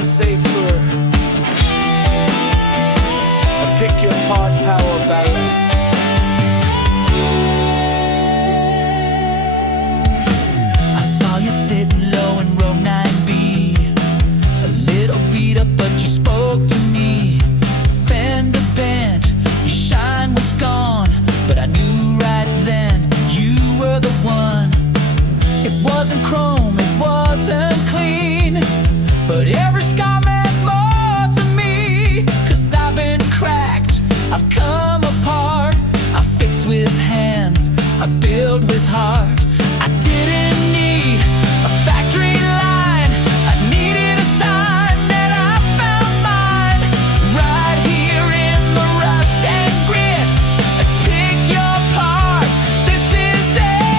a safe tour. A pick your part power ballad. I saw you sitting low in row 9B, a little beat up but you spoke to me. Fender bent, your shine was gone, but I knew right then you were the one. It wasn't chrome, it wasn't clean, but every scar meant more to me. 'Cause I've been cracked, I've come apart, I fix with hands, I build with heart. I didn't need a factory line, I needed a sign that I found mine. Right here in the rust and grit, and pick your part, this is it.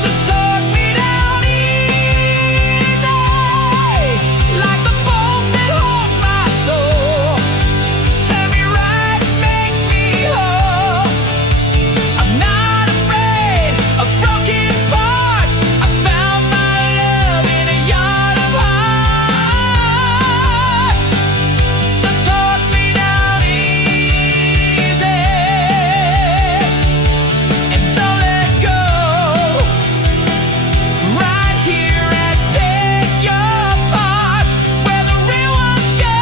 So talk me down easy, like the bolt that holds my soul. Turn me right, make me whole. I'm not afraid of broken parts, I found my love in a yard of hearts. So talk me down easy, and don't let go. Right here and pick your part, where the real ones go.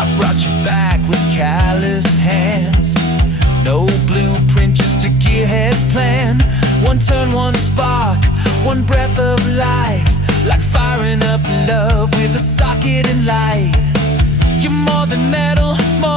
I brought you back with calloused hands, no blueprint, just a gearhead's plan. One turn, one spark, one breath of life, like firing up love with a socket and light. You're more than metal, more